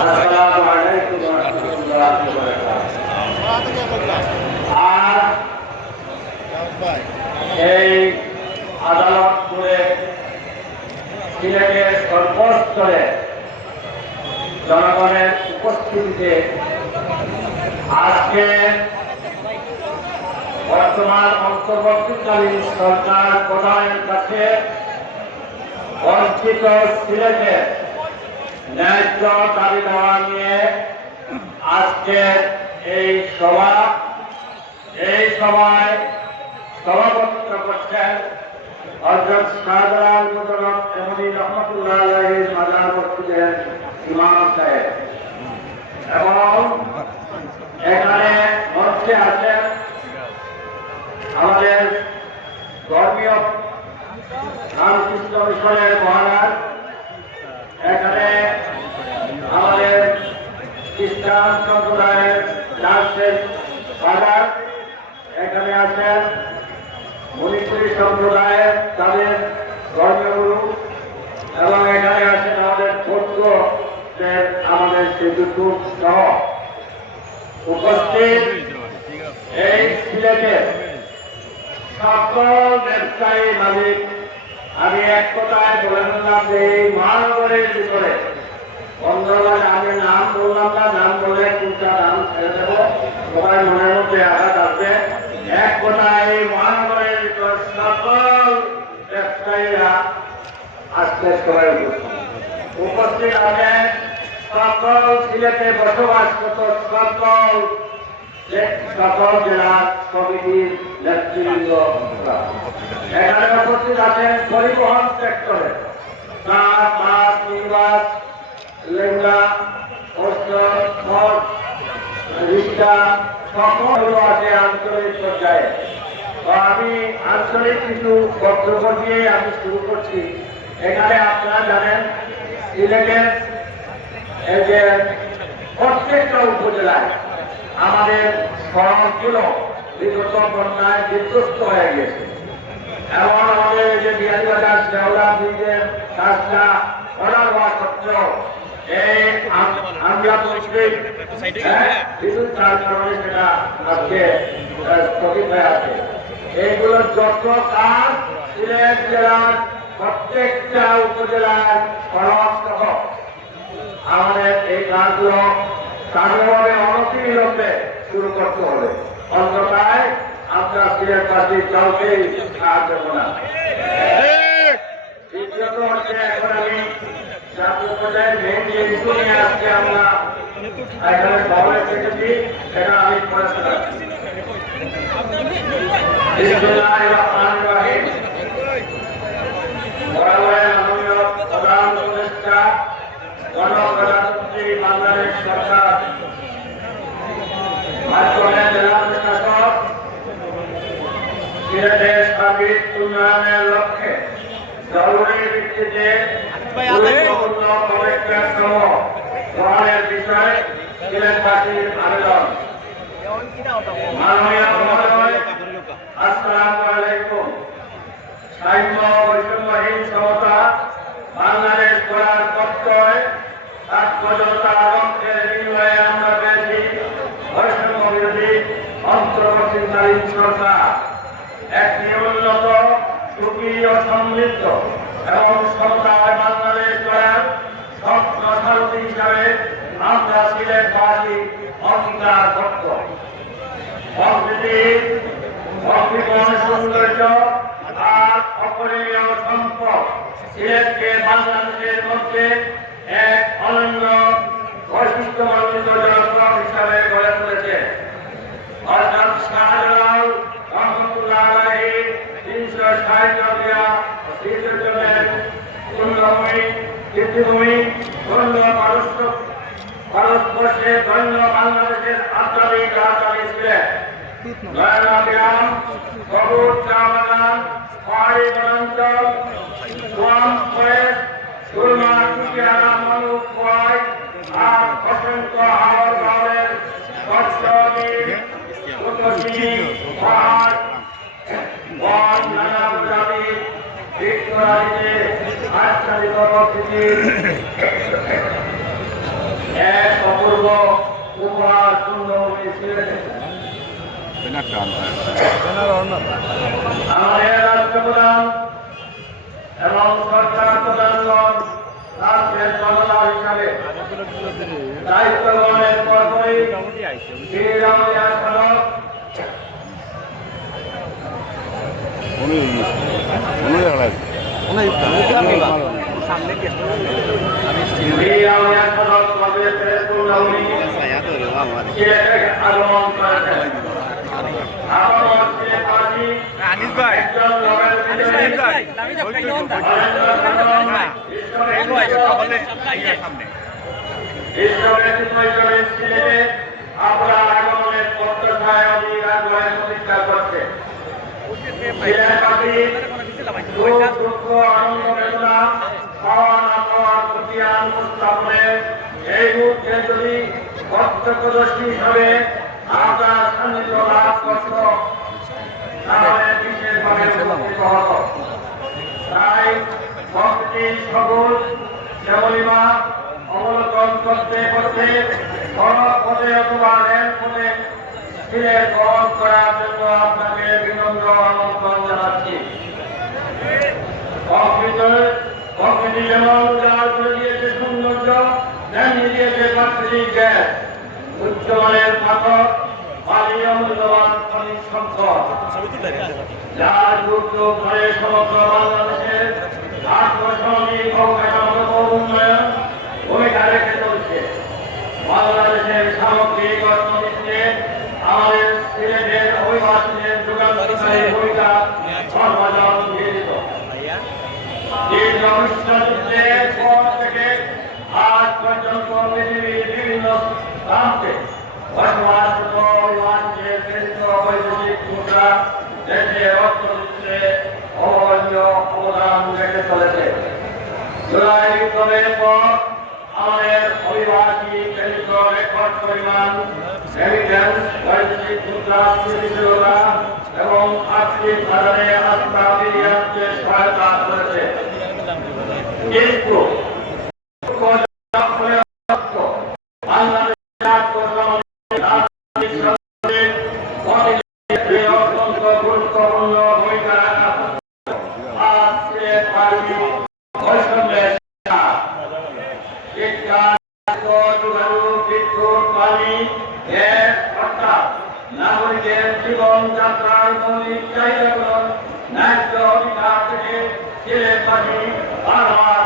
আসসালামু আলাইকুম ওয়া রাহমাতুল্লাহি ওয়া বারাকাতুহু। আর এই আদালত করে সিলেটের সর্বস্তরে জনগণের উপস্থিতিতে আজকে বর্তমান অন্তর্বর্তীকালীন সরকার প্রধানের কাছে বঞ্চিত সিলেটের ন্যায্য দাবি দেওয়া নিয়ে আজকে এই সভায় সভাপতিত্ব করছেন হযরত শাহজালাল মুতারাম এমনি রহমাতুল্লাহ আলাইহির মাজার মসজিদের ইমাম সাহেব এবং এখানে মঞ্চে আছেন আমাদের ধর্মীয় রামকৃষ্ণ মিশনের মহারাজ, এখানে আমাদের খ্রিস্টান সম্প্রদায়ের চার্চের ফাদার, এখানে আছেন মণিপুরী সম্প্রদায়ের তাদের ধর্মীয় গুরু এবং এখানে আছেন আমাদের বৌদ্ধদের আমাদের সেতুটু সহ উপস্থিত এই সিলেটের সকল ব্যবসায়ী মালিক। আমি এক কথায় বলে নিলাম যে এই মহানগরের ভিতরে বন্ধবান আমি নাম বললাম না, নাম বলে তিনটা নাম ছেড়ে দেবো, সবাই মনের মধ্যে আঘাত আসবে। এক কথায় এই মহানগরের ভিতরে সকল ব্যবসায়ীরা আজকে সবাই উপস্থিত আছেন। সকল সিলেটে বসবাসরত সকল জেলার সমিতির নেতৃবৃন্দ এখানে উপস্থিত আছেন। পরিবহন সেক্টরে ট্রাক, বাস, মিনিবাস, লেগুলা, রিক্সা সকলগুলো আছে আঞ্চলিক পর্যায়ে। তো আমি আঞ্চলিক কিছু বক্তব্য দিয়ে আমি শুরু করছি। এখানে আপনারা জানেন সিলেটের এই যে প্রত্যেকটা উপজেলায় আমাদের সড়কগুলো বিগত বন্যায় বিধ্বস্ত হয়ে গেছে এবং আমাদের যে বিহারীবাজার শেওলা ব্রিজের কাজটা অর্ডার হওয়া সত্ত্বেও এই আমরা বিদ্যুৎ চার কারণে সেটা আজকে স্থগিত হয়ে আছে। এইগুলোর যত কাজ সিলেট জেলার প্রত্যেকটা উপজেলার সড়ক সহ আমাদের এই কাজগুলো কার্যভাবে অনতিবিলম্বে শুরু করতে হবে, অন্যথায় আমরা সিলেটবাসী কাউকেই সাহায্য করব না। দ্বিতীয়ত হচ্ছে এখন আমি জাতীয় পর্যায়ে মেন যে ইস্যু নিয়ে আজকে আমরা এখানে সভায় দেখেছি সেটা আমি পরে শোনাচ্ছি। মাননীয় প্রধান উপদেষ্টা গণপ্রজাতন্ত্রী বাংলাদেশ সরকার মাধ্যমে জেলা প্রশাসক সিলেটের সার্বিক উন্নয়নের লক্ষ্যে জরুরি ভিত্তিতে গুরুত্বপূর্ণ পদক্ষেপসমূহ গ্রহণের বিষয়ে সিলেটবাসীর আবেদন। মাননীয় মহোদয়, আসসালামু আলাইকুম। সাম্য বৈষম্যহীন সমতা বাংলাদেশ গড়ার প্রত্যয় তাৎপর্যতা লক্ষ্যের বিনিময়ে আমরা পেয়েছি বৈষম্য বিরোধী অন্তর্বর্তীকালীন সরকার, একটি উন্নত, সুখী ও সমৃদ্ধ এবং সমতায় বাংলাদেশ গড়ার স্বপ্ন সারথী হিসাবে আমরা সিলেটবাসী অঙ্গীকারবদ্ধ। অকৃত্রিম সৌন্দর্য আর অপরিমেয় সম্পদ সিলেটকে বাংলাদেশের মধ্যে এক অনন্য বৈশিষ্ট্যমণ্ডিত জনপদ হিসাবে গড়ে তুলেছে। হযরত শাহজালাল রহমাতুল্লাহ আলাইহি 360 জনের পুণ্যভূমি, কীর্তিভূমি, ধন্য ভারতবর্ষে ধন্য বাংলাদেশের আধ্যাত্মিক রাজধানী সিলেট। নয়না গ্রাম, সবুজ চা বাগান, পাহাড়ি বনাঞ্চল, সোয়াম ফরেস্ট, সুরমা কুশিয়ারা মনুক খোয়াই আর অসংখ্য হাওর বাউলের পাহাড় বন নানা প্রজাতির বৃক্ষরাজিতে আচ্ছাদিত প্রকৃতির উপহার শূন্য সিলেটে আমাদের রাষ্ট্রপ্রধান এবং সরকার প্রধানগণ রাষ্ট্রের সরকার হিসাবে দায়িত্ব গ্রহণের পরপরই আগমন করেছেন। আনিস ভাই আপনার আগমনের প্রত্যাশায় অধীর আগ্রহে প্রতীক্ষা করছে। দুঃখ আনন্দ বেদনা পাওয়া না পাওয়ার প্রতি উপস্থাপনের এই মুহূর্তে যদি প্রত্যক্ষদর্শী হিসাবে আপনার সান্নিধ্য লাভ করত তাহলে বিশেষভাবে উপকৃত হত। তাই প্রকৃতির সবুজ শ্যামলিমা অবলোকন করতে করতে সড়ক পথে অথবা রেল পথে সিলেট গ্রহণ করার জন্য আপনাকে বিনম্র আমন্ত্রণ জানাচ্ছি। প্রকৃতি যেমন উদার করে দিয়েছে সৌন্দর্য, তেমনি দিয়েছে প্রাকৃতিক গ্যাস, উচ্চমানের পাথর, পানি অমূল্যবান খনিজ সম্পদ, যার যুগ যুগ ধরে সমগ্র বাংলাদেশের আত্মসমী অবকাঠামোগত উন্নয়ন ভূমিকা রেখে চলছে। বাংলাদেশের সামগ্রিক অর্থনীতিতে আমাদের সিলেটের অভিবাসীদের যুগান্তকারী ভূমিকা সর্বজন নিয়োজিত। দীর্ঘ বিশ্বযুদ্ধের পর থেকে আজ পর্যন্ত পৃথিবীর বিভিন্ন প্রান্তে বসবাসরত অভিবাসীদের প্রেরিত বৈদেশিক মুদ্রা দেশের অর্থনীতিতে অবহেলনীয় অবদান রেখে চলেছে। জুলাই বিপ্লবের পর আমাদের অভিবাসী প্রেরিত রেকর্ড পরিমাণ রেমিটেন্স, বৈদেশিক মুদ্রা স্থিতিশীলতা এবং আর্থিক বাজারে আস্থা ফিরিয়ে আনতে সহায়তা করেছে। কিন্তু গুরুত্বপূর্ণ ভূমিকা রাখা বিদ্যুৎ, পানি, গ্যাস অর্থাৎ নাগরিকের জীবনযাত্রার মৌলিক চাহিদাগুলো ন্যায্য অধিকার থেকে সিলেটবাসী বারবার